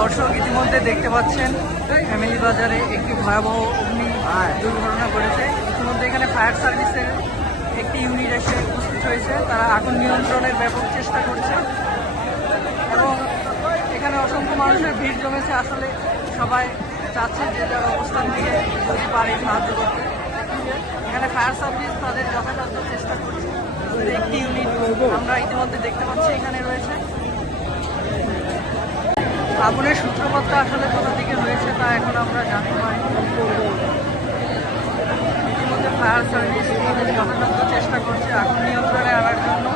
দর্শক ইতিমধ্যে দেখতে পাচ্ছেন ফ্যামিলি বাজারে একটি ভয়াবহ অগ্নি দুর্ঘটনা ঘটেছে। ইতিমধ্যে এখানে ফায়ার সার্ভিসের একটি ইউনিট এসে উপস্থিত হয়েছে। তারা আগুন নিয়ন্ত্রণের ব্যাপক চেষ্টা করছে এবং এখানে অসংখ্য মানুষের ভিড় জমেছে। আসলে সবাই চাচ্ছে যে যার অবস্থান থেকে যদি পারে সাহায্য করতে। এখানে ফায়ার সার্ভিস তাদের যথাযথ চেষ্টা করছে। একটি ইউনিট আমরা ইতিমধ্যে দেখতে পাচ্ছি এখানে রয়েছে। আগুনের সূত্রপাতটা আসলে কোথা থেকে হয়েছে তা এখন আমরা জানতে পারি। ইতিমধ্যে ফায়ার সার্ভিস তাদের যথাযথ চেষ্টা করছে আগুন নিয়ন্ত্রণে আনার জন্য।